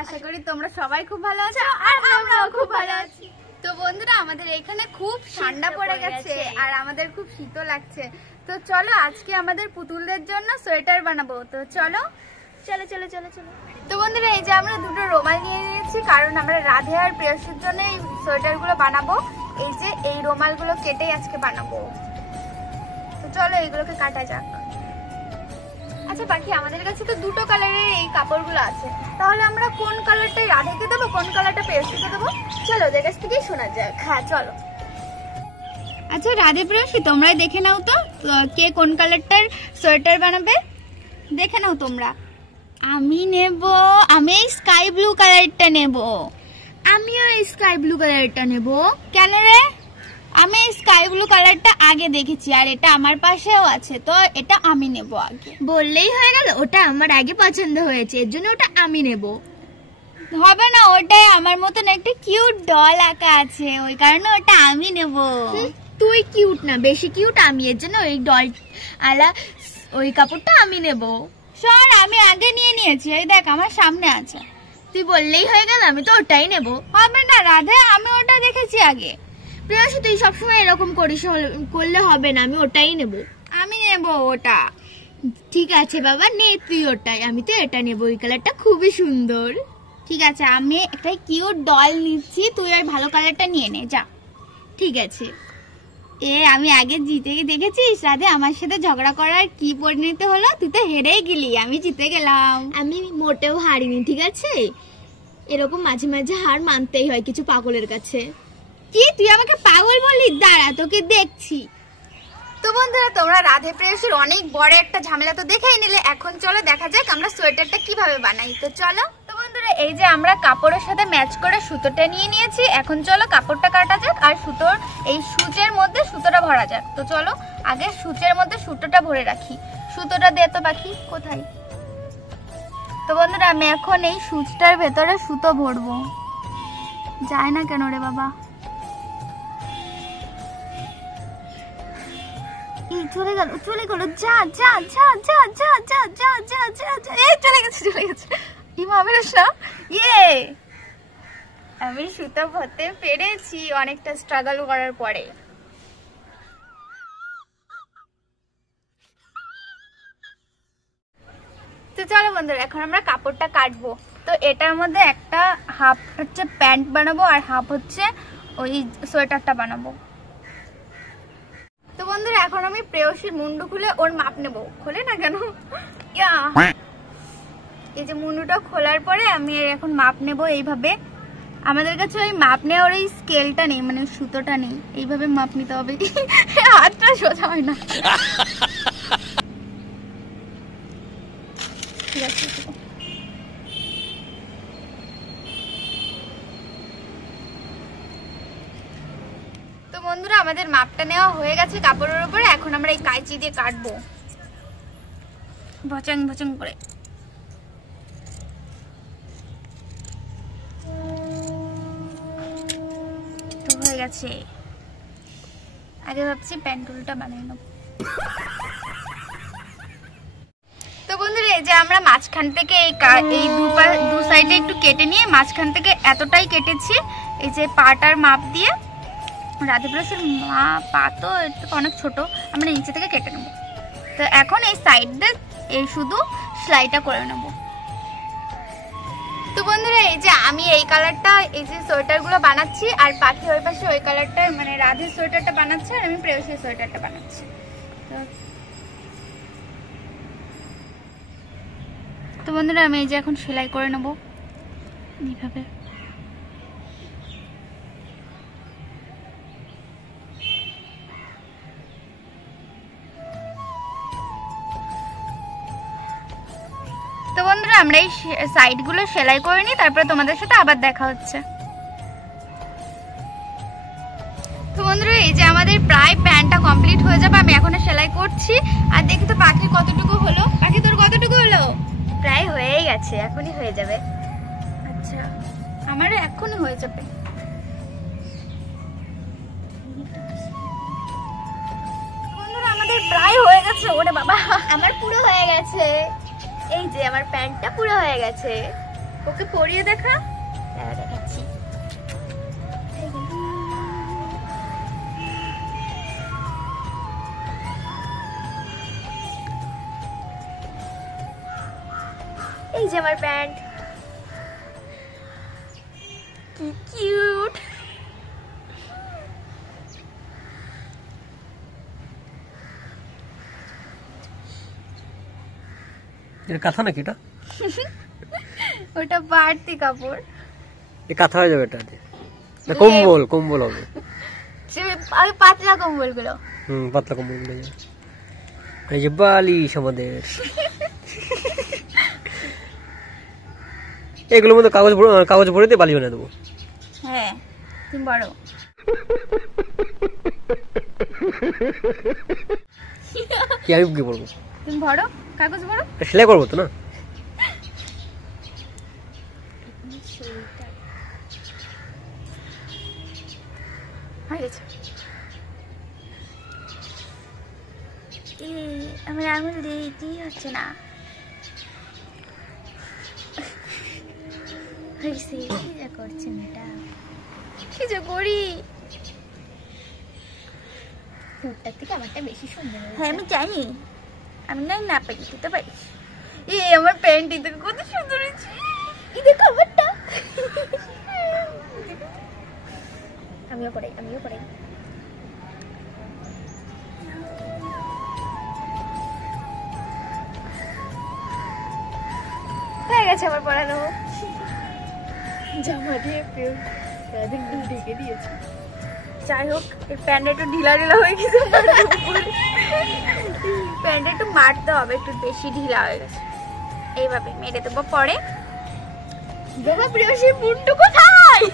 আশা করি তোমরা সবাই খুব ভালো আছো আর আমরাও খুব ভালো আছি। তো বন্ধুরা আমাদের এখানে খুব ঠান্ডা পড়ে গেছে আর আমাদের খুব শীতও লাগছে। তো চলো আজকে আমাদের পুতুলদের জন্য সোয়েটার বানাবো। তো চলো চলো চলো চলো চলো। তো বন্ধুরা এই যে আমরা দুটো রুমাল নিয়ে নিয়েছি, কারণ আমরা রাধে আর প্রেয়সীর জন্য এই সোয়েটারগুলো বানাবো। এই যে এই রুমালগুলো কেটেই আজকে বানাবো। তো চলো এইগুলোকে কাটা যাক। আচ্ছা বাকি আমাদের কাছে তো দুটো কালারের এই কাপড়গুলো আছে, তাহলে আমরা কোন কালারটা রাধেকে দেবো কোন কালারটা প্রেয়সীকে দেবো, চলো ওদের কাছ থেকেই শোনা যাক। হ্যাঁ চলো। আচ্ছা রাধে প্রেয়সী তোমরাই দেখে নাও তো কে কোন কালারটার সোয়েটার বানাবে, দেখে নাও তোমরা। আমি নেব, আমি স্কাই ব্লু কালারটা নেব। আমিও স্কাই ব্লু কালারটা নেব। কেন রে? আমি স্কাই ব্লু কালারটা আগে দেখেছি আর এটা আমার পাশেও আছে, তো এটা আমি নেব আগে। বললেই হয়ে গেল, ওটা আমার আগে পছন্দ হয়েছে এর জন্য ওটা আমি নেব। হবে না, ওটাই আমার মতন একটা কিউট ডল আঁকা আছে, ওই কারণে ওটা আমি নেব। তুই কিউট না, বেশি কিউট আমি, এর জন্য ওই ডল আলা ওই কাপড়টা আমি নেব। শোন আমি আগে নিয়ে নিয়েছি, এই দেখ আমার সামনে আছে। তুই বললেই হয়ে গেল, আমি তো ওটাই নেব। হবে না রাধে, আমি ওটা দেখেছি আগে। প্রেয়সী তুই সবসময় এরকম করিস, করলে হবে না, আমি ওটাই নেব। আমি নেব ওটা। ঠিক আছে বাবা নে তুই ওটাই, আমি তো এটা নেব, ওই কালারটা খুবই সুন্দর। ঠিক আছে আমি একটা কিউট ডল নিচ্ছি, তুই আর ভালো কালারটা নিয়ে নে যা। ঠিক আছে। আমি আগে জিতে দেখেছিস রাধে, আমার সাথে ঝগড়া করার কি পরিণতি হলো, তুই তো হেরেই গেলি, আমি জিতে গেলাম। আমি মোটেও হারিনি, ঠিক আছে? এরকম মাঝে মাঝে হার মানতেই হয় কিছু পাগলের কাছে। কি তুই আমাকে পাগল বললি? দাঁড়া তোকে দেখছি। তো বন্ধুরা তোমরা রাধে প্রেয়সীর অনেক বড় একটা ঝামেলা তো দেখেই নিলে, এখন চলো দেখা যাক আমরা সোয়েটারটা কিভাবে বানাই। তো চলো। তো বন্ধুরা এই যে আমরা কাপড়ের সাথে ম্যাচ করে সুতোটা নিয়ে নিয়েছি, এখন চলো কাপড়টা কাটা যাক আর সুতোর এই সূচের মধ্যে সুতোটা ভরা যাক। তো চলো আগে সূচের মধ্যে সুতোটা ভরে রাখি। সুতোটা দে তো বাকি কোথায়? তো বন্ধুরা আমি এখন এই সূচটার ভেতরে সুতো ভরবো। যায় না কেন রে বাবা? চলে গেল চলে গেল, যা যা যা যা যা যা যা যা যা যা। এই চলে গেছে চলে গেছে। আমি সুতো ভরতে পেরেছি অনেকটা স্ট্রাগল করার পরে। তো চলো বন্ধুরা এখন আমরা কাপড়টা কাটবো। তো এটার মধ্যে একটা হাফ হচ্ছে প্যান্ট বানাবো আর হাফ হচ্ছে ওই সোয়েটারটা বানাবো। তো বন্ধুরা এখন আমি প্রেয়সীর মুন্ডু খুলে ওর মাপ নেব। খোলে না কেন? এই যে মুন্ডুটা খোলার পরে আমি এখন মাপ নেব এইভাবে। আমাদের কাছে ওই মাপ নেওয়ার ওই স্কেলটা নেই, মানে সুতোটা নেই, এইভাবে মাপ নিতে হবে। হাতটা সোজা হয় না। ঠিক আছে। তো বন্ধুরা আমাদের মাপটা নেওয়া হয়ে গেছে কাপড়ের উপরে, এখন আমরা এই কাঁচি দিয়ে কাটবো ভচাং ভচাং করে। তো হয়ে গেছে। আগে ভাবছি প্যান্টুলটা বানিয়ে নেব। তো বন্ধুরা এই যে আমরা মাঝখান থেকে এই দু সাইডে একটু কেটে নিয়ে মাঝখান থেকে এতটাই কেটেছি, এই যে পাটার মাপ দিয়ে। রাধে প্রেয়সীর পা তো অনেক ছোট, আমরা নিচে থেকে কেটে নেব। তো এখন এই সাইড দিয়ে এই শুধু সেলাইটা করে নেব। তো বন্ধুরা এই যে আমি এই কালারটা এই যে সোয়েটারগুলো বানাচ্ছি আর পাখি ওই পাশে ওই কালারটা মানে রাধের সোয়েটারটা বানাচ্ছে আর আমি প্রেয়সীর সোয়েটারটা বানাচ্ছি। তো বন্ধুরা আমি এই যে এখন সেলাই করে নেব এইভাবে। তো বন্ধুরা আমরা এই সাইডগুলো সেলাই করে নিই, তারপরে তোমাদের সাথে আবার দেখা হচ্ছে। তো বন্ধুরা এই যে আমাদের প্রায় প্যান্টটা কমপ্লিট হয়ে যাবে, আমি এখন সেলাই করছি। আর দেখি তো পাখির কতটুকু হলো। পাখি তোর কতটুকু হলো? প্রায় হয়েই গেছে, এখনই হয়ে যাবে। আচ্ছা আমারও এখনই হয়ে যাবে। বন্ধুরা আমাদের প্রায় হয়ে গেছে। ওরে বাবা আমার পুরো হয়ে গেছে। এই যে আমার প্যান্টটা পুরো হয়ে গেছে। ওকে পরিয়ে দেখা। হ্যাঁ দেখাচ্ছি। এই যে আমার প্যান্ট, কি কিউট। এটা কাঁথা নাকি? এটা ওটা বাড়তি কাপড়, এ কাঁথা হয়ে যাবে। এটা না কম্বল, কম্বল হবে। আমি পাতলা কম্বল গুলো, পাতলা কম্বল গুলো। এই যে বালিশ আমাদের, এগুলোর মধ্যে কাগজ ভরে দিয়ে বালিশ বানিয়ে দেবো। হ্যাঁ তুমি বড়। কি আমি কি বলবো? তুমি বড় কাগজ বড়, সেলাই করবো তো না। আমার আঙুল দিতেই হচ্ছে না। করছে মেয়েটা, কি যে করি। তোরটার থেকে আমারটা বেশি সুন্দর। হ্যাঁ আমি জানি, আমি না পারি, তুই তো পারিস। আমার প্যান্ট দেখো কত সুন্দর হয়েছে। দেখো আমারটা, আমিও পড়াই। হয়ে গেছে আমার পড়ানো। জামা দিয়ে ঢেকে দিয়েছি। যাই হোক, এই প্যান্টটা একটু ঢিলা হয়ে গেছে। প্যান্টটা একটু মারতে হবে, একটু বেশি ঢিলা হয়ে গেছে। এইভাবে মেরে দেবো পরে। বাবা প্রিয়সী বুনটু কোথায়?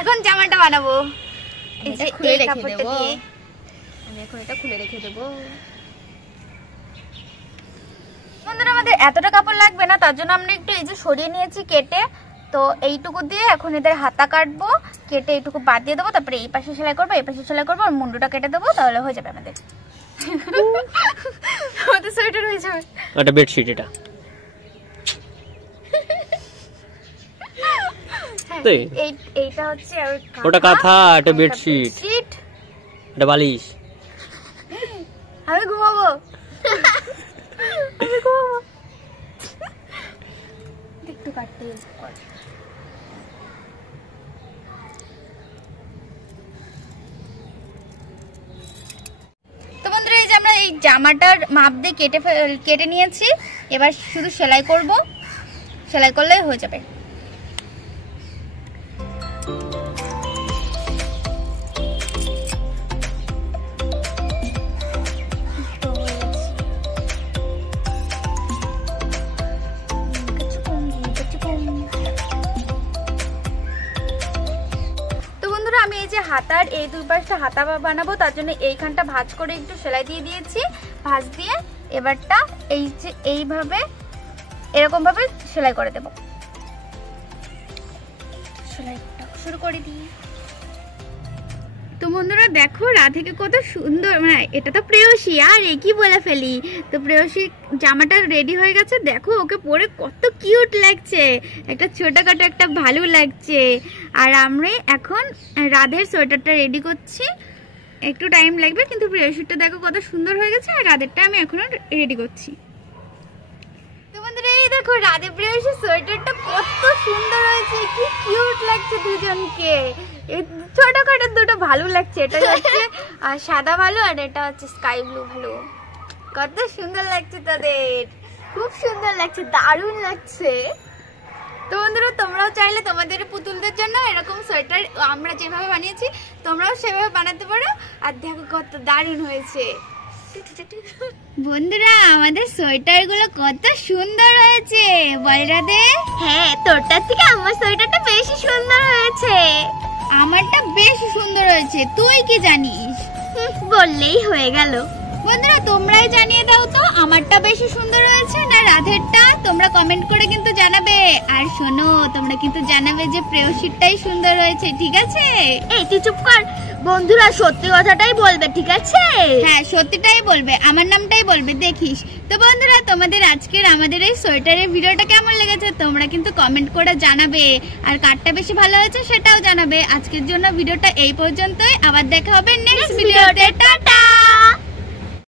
এখন জামাটা বানাবো। এই যে খুলে এই রেখে কাপড়টা দেবো। দিয়ে আমি এখন এটা খুলে রেখে দেবো। বন্ধুরা আমাদের এতটা কাপড় লাগবে না, তার জন্য আমরা একটু এই যে সরিয়ে নিয়েছি কেটে। তো এইটুকু দিয়ে এখন এদের হাতা কাটবো, কেটে এইটুকু বাদ দিয়ে দেবো। তারপরে এই পাশে সেলাই করবো, এই পাশে সেলাই করবো, আর মুন্ডুটা কেটে দেবো, তাহলে হয়ে যাবে আমাদের। আমাদের সোয়েটার হয়ে যাবে। এটা বেডশিট। এটা এইটা হচ্ছে ওটা কাঁথা, এটা বেডশিট, এটা বালিশ। আমি ঘুমাবো। একটু কাটতে তো বন্ধুরা, এই যে আমরা এই জামাটার মাপ দিয়ে কেটে নিয়েছি। এবার শুধু সেলাই করব, সেলাই করলেই হয়ে যাবে। আমি এই যে হাতার এই দুই পাশটা হাতা বানাবো, তার জন্য এইখানটা ভাঁজ করে একটু সেলাই দিয়ে দিয়েছি। ভাঁজ দিয়ে এবারটা এই যে এইভাবে এরকম ভাবে সেলাই করে দেব। সেলাইটা শুরু করে দিই। তো বন্ধুরা দেখো রাধিকে কত সুন্দর, মানে এটা তো প্রেয়সী, আর কি বলে ফেলি। তো প্রেয়সী জামাটা রেডি হয়ে গেছে, দেখো ওকে পরে কত কিউট লাগছে, একটা ছোটখাটো একটা ভালো লাগছে। আর আমরা এখন রাধের সোয়েটারটা রেডি করছি, একটু টাইম লাগবে, কিন্তু প্রেয়সীটা দেখো কত সুন্দর হয়ে গেছে। আর রাধেরটা আমি এখনো রেডি করছি। তো বন্ধুরা এই দেখো রাধে প্রেয়সী সোয়েটারটা কত সুন্দর হয়েছে, কি কিউট লাগছে দুজনকে। ছোটখাটো দুটো ভালো লাগছে, এটা হচ্ছে সাদা ভালো আর এটা হচ্ছে স্কাই ব্লু ভালো। কত সুন্দর লাগছে তাদের, খুব সুন্দর লাগছে, দারুণ লাগছে। তো বন্ধুরা তোমরাও চাইলে তোমাদের পুতুলদের জন্য এরকম সোয়েটার আমরা যেভাবে বানিয়েছি তোমরাও সেভাবে বানাতে পারো। আর দেখো কত দারুণ হয়েছে। বন্ধুরা আমাদের সোয়েটার গুলো কত সুন্দর হয়েছে, বল রাধে? হ্যাঁ তোরটার থেকে আমার সোয়েটারটা বেশি সুন্দর হয়েছে। আমারটা বেশ সুন্দর হয়েছে, তুই কি জানিস? বললেই হয়ে গেল। বন্ধুরা তোমরাই জানিয়ে দাও তো আমারটা বেশি সুন্দর হয়েছে না রাধেরটা, তোমরা কমেন্ট করে কিন্তু জানাবে। আর শোনো, তোমরা কিন্তু জানাবে যে প্রেয়সীটাই সুন্দর হয়েছে, ঠিক আছে? এই তুই চুপ কর, বন্ধুরা সত্যি কথাটাই বলবে, ঠিক আছে? হ্যাঁ, সত্যিটাই বলবে, আমার নামটাই বলবে, দেখিস। তো বন্ধুরা, তোমাদের আজকের আমাদের এই সোয়েটারের ভিডিওটা কেমন লেগেছে তোমরা কিন্তু কমেন্ট করে জানাবে। আর কারটা বেশি ভালো হয়েছে সেটাও জানাবে। আজকের জন্য ভিডিওটা এই পর্যন্তই, আবার দেখা হবে নেক্সট ভিডিওতে। টাটা।